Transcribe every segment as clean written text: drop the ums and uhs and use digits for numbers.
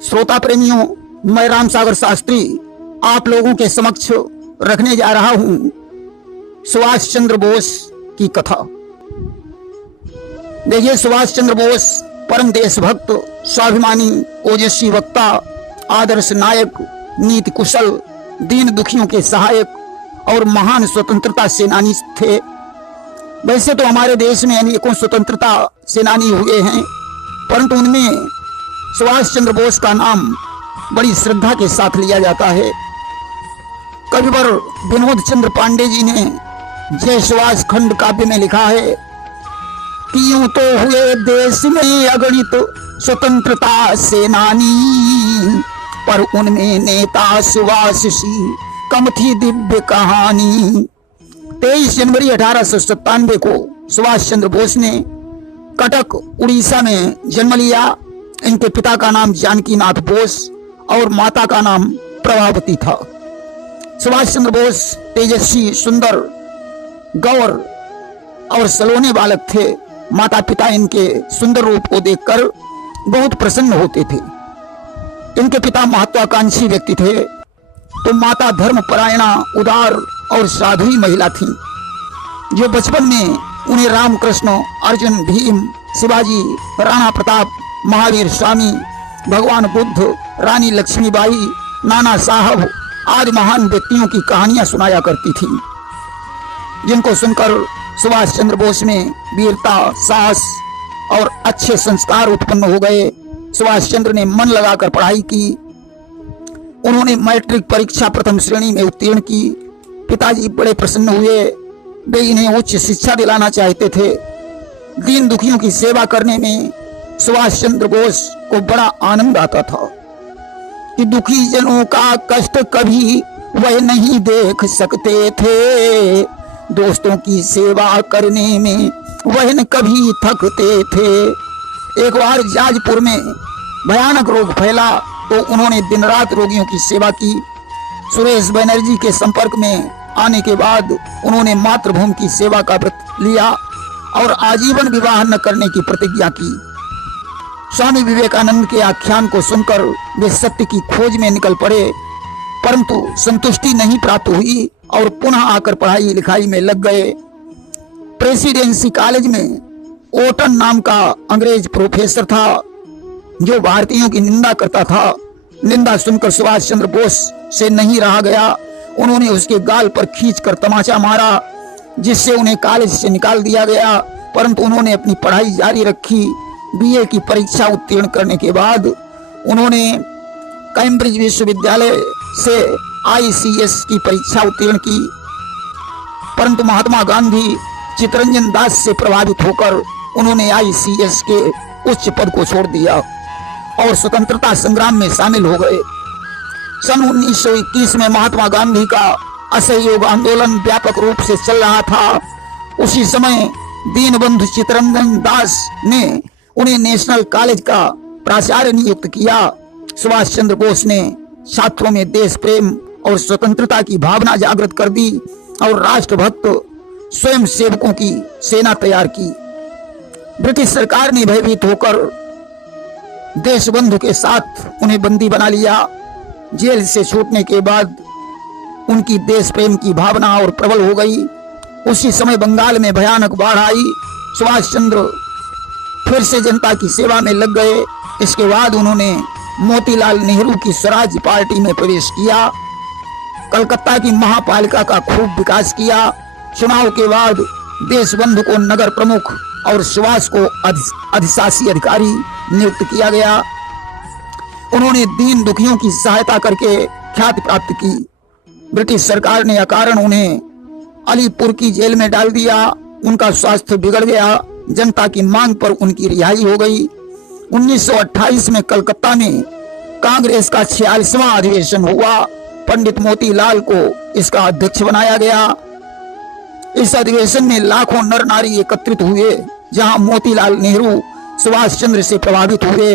श्रोता प्रेमियों, मैं राम सागर शास्त्री आप लोगों के समक्ष रखने जा रहा हूं सुभाष चंद्र बोस की कथा। देखिए, सुभाष चंद्र बोस परम देशभक्त, स्वाभिमानी, ओजस्वी वक्ता, आदर्श नायक, नीति कुशल, दीन दुखियों के सहायक और महान स्वतंत्रता सेनानी थे। वैसे तो हमारे देश में अनेकों स्वतंत्रता सेनानी हुए हैं, परंतु उनमें सुभाष चंद्र बोस का नाम बड़ी श्रद्धा के साथ लिया जाता है। कविवर विनोद चंद्र पांडे जी ने जय सुभाष खंड काव्य में लिखा है कि यूं तो हुए देश में अगणित स्वतंत्रता सेनानी, पर उनमें नेता सुभाष सी कम थी दिव्य कहानी। 23 जनवरी 1897 को सुभाष चंद्र बोस ने कटक उड़ीसा में जन्म लिया। इनके पिता का नाम जानकीनाथ बोस और माता का नाम प्रभावती था। सुभाष चंद्र बोस तेजस्वी, सुंदर, गौर और सलोने बालक थे। माता पिता इनके सुंदर रूप को देखकर बहुत प्रसन्न होते थे। इनके पिता महत्वाकांक्षी व्यक्ति थे, तो माता धर्मपरायणा, उदार और साध्वी महिला थीं, जो बचपन में उन्हें रामकृष्ण, अर्जुन, भीम, शिवाजी, राणा प्रताप, महावीर स्वामी, भगवान बुद्ध, रानी लक्ष्मीबाई, नाना साहब आदि महान व्यक्तियों की कहानियां सुनाया करती थीं, जिनको सुनकर सुभाष चंद्र बोस में वीरता, साहस और अच्छे संस्कार उत्पन्न हो गए। सुभाष चंद्र ने मन लगाकर पढ़ाई की। उन्होंने मैट्रिक परीक्षा प्रथम श्रेणी में उत्तीर्ण की। पिताजी बड़े प्रसन्न हुए। वे इन्हें उच्च शिक्षा दिलाना चाहते थे। दीन दुखियों की सेवा करने में सुभाष चंद्र बोस को बड़ा आनंद आता था कि दुखी जनों का कष्ट कभी वह नहीं देख सकते थे, दोस्तों की सेवा करने में वह न कभी थकते थे। एक बार जाजपुर में भयानक रोग फैला तो उन्होंने दिन रात रोगियों की सेवा की। सुरेश बनर्जी के संपर्क में आने के बाद उन्होंने मातृभूमि की सेवा का व्रत लिया और आजीवन विवाह न करने की प्रतिज्ञा की। स्वामी विवेकानंद के आख्यान को सुनकर वे सत्य की खोज में निकल पड़े, परंतु संतुष्टि नहीं प्राप्त हुई और पुनः आकर पढ़ाई लिखाई में लग गए। प्रेसिडेंसी कॉलेज में ओटन नाम का अंग्रेज प्रोफेसर था, जो भारतीयों की निंदा करता था। निंदा सुनकर सुभाष चंद्र बोस से नहीं रहा गया। उन्होंने उसके गाल पर खींचकर तमाचा मारा, जिससे उन्हें कॉलेज से निकाल दिया गया, परंतु उन्होंने अपनी पढ़ाई जारी रखी। बीए की परीक्षा उत्तीर्ण करने के बाद उन्होंने कैम्ब्रिज विश्वविद्यालय से ICS की परीक्षा उत्तीर्ण की, परंतु महात्मा गांधी चित्तरंजन दास से प्रभावित होकर उन्होंने ICS के उच्च पद को छोड़ दिया और स्वतंत्रता संग्राम में शामिल हो गए। सन 1921 में महात्मा गांधी का असहयोग आंदोलन व्यापक रूप से चल रहा था। उसी समय दीनबंधु चित्तरंजन दास ने उन्हें नेशनल कॉलेज का प्राचार्य नियुक्त किया। सुभाष चंद्र बोस ने छात्रों में देश प्रेम और स्वतंत्रता की भावना जागृत कर दी और राष्ट्रभक्त स्वयं सेवकों की सेना तैयार की। ब्रिटिश सरकार ने भयभीत होकर देशबंधु के साथ उन्हें बंदी बना लिया। जेल से छूटने के बाद उनकी देश प्रेम की भावना और प्रबल हो गई। उसी समय बंगाल में भयानक बाढ़ आई। सुभाष चंद्र फिर से जनता की सेवा में लग गए। इसके बाद उन्होंने मोतीलाल नेहरू की स्वराज पार्टी में प्रवेश किया। कलकत्ता की महापालिका का खूब विकास किया। चुनाव के बाद देशबंधु को नगर प्रमुख और सुभाष को अधिशासी अधिकारी नियुक्त किया गया। उन्होंने दीन दुखियों की सहायता करके ख्याति प्राप्त की। ब्रिटिश सरकार ने अकारण उन्हें अलीपुर की जेल में डाल दिया। उनका स्वास्थ्य बिगड़ गया। जनता की मांग पर उनकी रिहाई हो गई। 1928 में कलकत्ता में कांग्रेस का 46वां अधिवेशन हुआ। पंडित मोतीलाल को इसका अध्यक्ष बनाया गया। इस अधिवेशन में लाखों नर नारी एकत्रित हुए, जहां मोतीलाल नेहरू सुभाष चंद्र से प्रभावित हुए।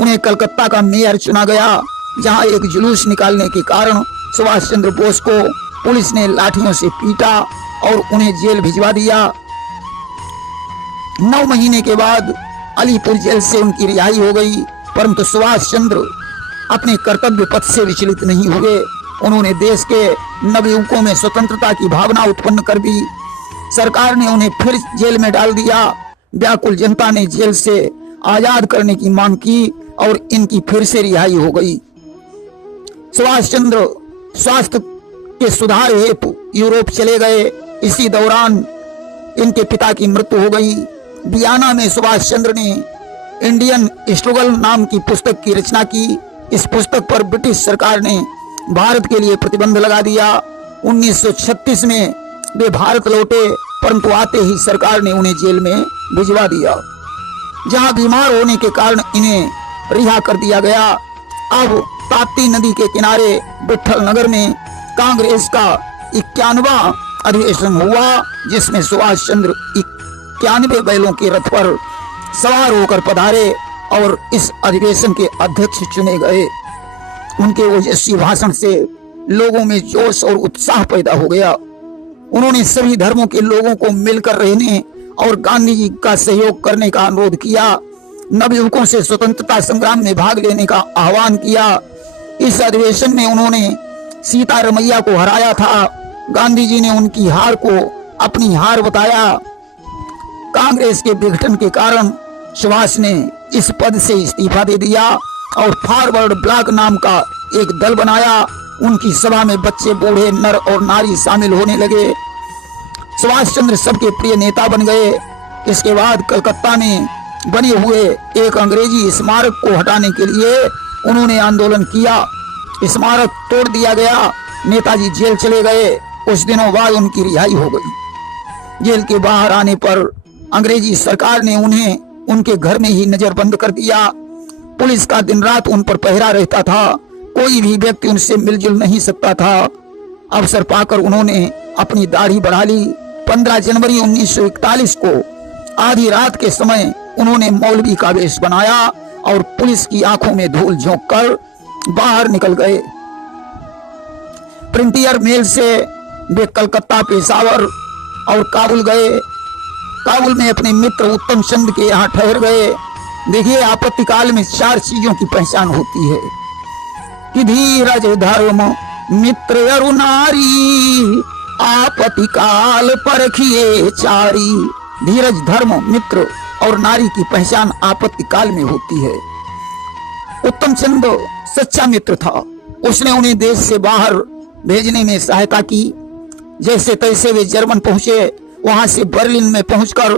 उन्हें कलकत्ता का मेयर चुना गया, जहां एक जुलूस निकालने के कारण सुभाष चंद्र बोस को पुलिस ने लाठियों से पीटा और उन्हें जेल भिजवा दिया। 9 महीने के बाद अलीपुर जेल से उनकी रिहाई हो गई, परंतु सुभाष चंद्र अपने कर्तव्य पथ से विचलित नहीं हुए। उन्होंने देश के नवयुवकों में स्वतंत्रता की भावना उत्पन्न कर दी। सरकार ने उन्हें फिर जेल में डाल दिया। व्याकुल जनता ने जेल से आजाद करने की मांग की और इनकी फिर से रिहाई हो गई। सुभाष चंद्र स्वास्थ्य के सुधार हेतु यूरोप चले गए। इसी दौरान इनके पिता की मृत्यु हो गई। वियना में सुभाष चंद्र ने इंडियन स्ट्रगल नाम की पुस्तक की रचना की। इस पुस्तक पर ब्रिटिश सरकार ने भारत के लिए प्रतिबंध लगा दिया। 1936 में वे भारत लौटे, परंतु आते ही सरकार ने उन्हें जेल में भिजवा दिया, जहां बीमार होने के कारण इन्हें रिहा कर दिया गया। अब ताप्ती नदी के किनारे विठल नगर में कांग्रेस का 91वां अधिवेशन हुआ, जिसमें सुभाष चंद्र 91 बैलों के रथ पर सवार होकर पधारे और इस अधिवेशन के अध्यक्ष चुने गए। उनके ओजस्वी भाषण से लोगों में जोश और उत्साह पैदा हो गया। उन्होंने सभी धर्मों के लोगों को मिलकर रहने और गांधी जी का सहयोग करने का अनुरोध किया। नवयुवकों से स्वतंत्रता संग्राम में भाग लेने का आह्वान किया। इस अधिवेशन में उन्होंने सीतारमैया को हराया था। गांधी जी ने उनकी हार को अपनी हार बताया। कांग्रेस के विघटन के कारण सुभाष ने इस पद से इस्तीफा दे दिया और फॉरवर्ड ब्लॉक नाम का एक दल बनाया। उनकी सभा में बच्चे, बूढ़े, नर और नारी शामिल होने लगे। सुभाष चंद्र सबके प्रिय नेता बन गए। इसके बाद कलकत्ता में बने हुए एक अंग्रेजी स्मारक को हटाने के लिए उन्होंने आंदोलन किया। स्मारक तोड़ दिया गया। नेताजी जेल चले गए। कुछ दिनों बाद उनकी रिहाई हो गई। जेल के बाहर आने पर अंग्रेजी सरकार ने उन्हें उनके घर में ही नजरबंद कर दिया। पुलिस का दिन रात उन पर पहरा रहता था। कोई भी व्यक्ति उनसे मिलजुल नहीं सकता था। अवसर पाकर उन्होंने अपनी दाढ़ी बढ़ा ली। 15 जनवरी 1941 को आधी रात के समय उन्होंने मौलवी का वेश बनाया और पुलिस की आंखों में धूल झोंक कर बाहर निकल गए। फ्रंटियर मेल से वे कलकत्ता, पेशावर और काबुल गए। काबुल में अपने मित्र उत्तम चंद के यहाँ ठहर गए। देखिए, आपत्ति काल में 4 चीजों की पहचान होती है कि धीरज, धर्म, मित्र, अरु नारी, आपत्ति काल परखिए चारी। धीरज, धर्म, मित्र और नारी की पहचान आपत्ति काल में होती है। उत्तम चंद सच्चा मित्र था। उसने उन्हें देश से बाहर भेजने में सहायता की। जैसे तैसे वे जर्मन पहुंचे। वहां से बर्लिन में पहुंचकर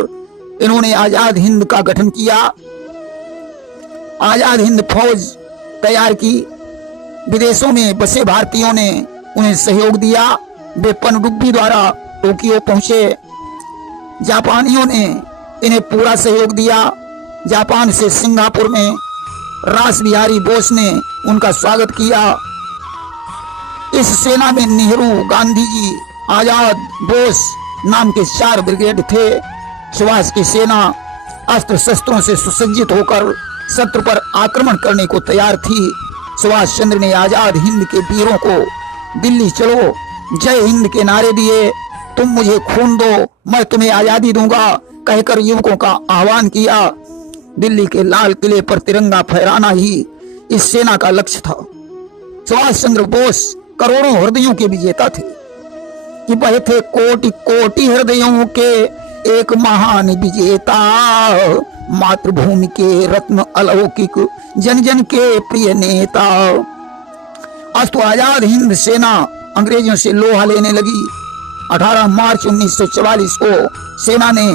इन्होंने आजाद हिंद का गठन किया। आजाद हिंद फौज तैयार की। विदेशों में बसे भारतीयों ने उन्हें सहयोग दिया। वे पनडुब्बी द्वारा टोक्यो पहुंचे। जापानियों ने इन्हें पूरा सहयोग दिया। जापान से सिंगापुर में रास बिहारी बोस ने उनका स्वागत किया। इस सेना में नेहरू, गांधी जी, आजाद, बोस नाम के 4 ब्रिगेड थे। सुभाष की सेना अस्त्र शस्त्रों से सुसज्जित होकर शत्रु पर आक्रमण करने को तैयार थी। सुभाष चंद्र ने आजाद हिंद के वीरों को दिल्ली चलो, जय हिंद के नारे दिए। तुम मुझे खून दो, मैं तुम्हें आजादी दूंगा, कहकर युवकों का आह्वान किया। दिल्ली के लाल किले पर तिरंगा फहराना ही इस सेना का लक्ष्य था। सुभाष चंद्र बोस करोड़ों हृदयों के विजेता थे कि वह थे कोटि कोटि हृदयों के एक महान विजेता। मातृभूमि के रत्न अलौकिक, जन जन के प्रिय नेता। अस्तु आजाद हिंद सेना अंग्रेजों से लोहा लेने लगी। 18 मार्च 1944 को सेना ने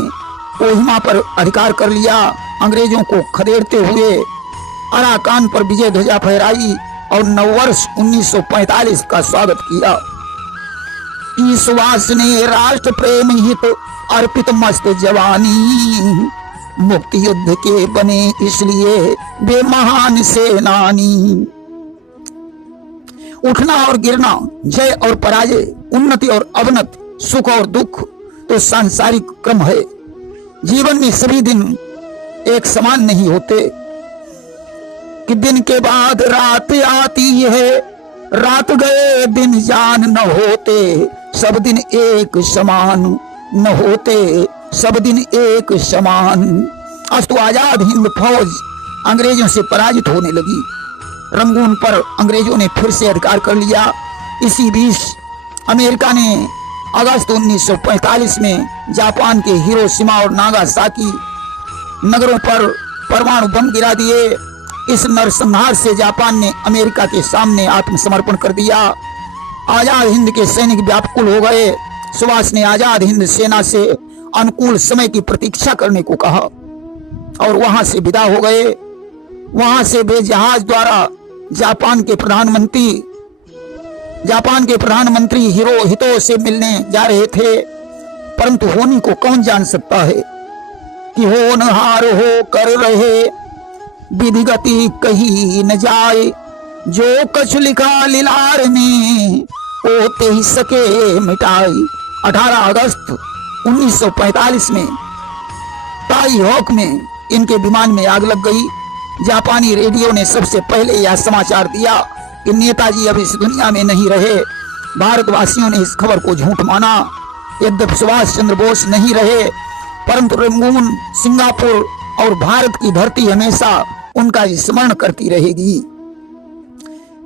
कोहिमा पर अधिकार कर लिया। अंग्रेजों को खदेड़ते हुए अराकान पर विजय ध्वजा फहराई और नववर्ष 1945 का स्वागत किया। कि सुभाष ने राष्ट्र प्रेम हित अर्पित मस्त जवानी, मुक्ति युद्ध के बने इसलिए वे महान सेनानी। उठना और गिरना, जय और पराजय, उन्नति और अवनति, सुख और दुख तो सांसारिक क्रम है। जीवन में सभी दिन एक समान नहीं होते कि दिन के बाद रात आती है, रात गए दिन जान न होते, सब दिन एक समान न होते, सब दिन एक समान। अस्तु आजाद हिंद फौज अंग्रेजों से पराजित होने लगी। रंगून पर अंग्रेजों ने फिर से अधिकार कर लिया। इसी बीच अमेरिका ने अगस्त 1945 में जापान के हिरोशिमा और नागासाकी नगरों पर परमाणु बम गिरा दिए। इस नरसंहार से जापान ने अमेरिका के सामने आत्मसमर्पण कर दिया। आजाद हिंद के सैनिक व्याकुल हो गए। सुभाष ने आजाद हिंद सेना से अनुकूल समय की प्रतीक्षा करने को कहा और वहां से विदा हो गए। वहां से वे जहाज द्वारा जापान के प्रधानमंत्री हिरोहितो से मिलने जा रहे थे, परंतु होनी को कौन जान सकता है कि होनहार हो कर रहे विधि गति कही न जाए, जो कछ लिखा लिलार में ओते ही सके मिटाई। 18 अगस्त 1945 में ताई हॉक में इनके विमान में आग लग गई। जापानी रेडियो ने सबसे पहले यह समाचार दिया कि नेताजी अब इस दुनिया में नहीं रहे। भारतवासियों ने इस खबर को झूठ माना। यद्यपि सुभाष चंद्र बोस नहीं रहे, परंतु रंगून, सिंगापुर और भारत की धरती हमेशा उनका स्मरण करती रहेगी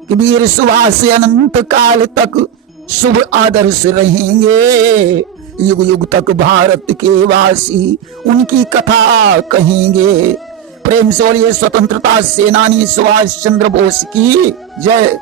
कि वीर सुभाष अनंत काल तक शुभ आदर्श रहेंगे। युग युग तक भारत के वासी उनकी कथा कहेंगे। प्रेम से बोलिए स्वतंत्रता सेनानी सुभाष चंद्र बोस की जय।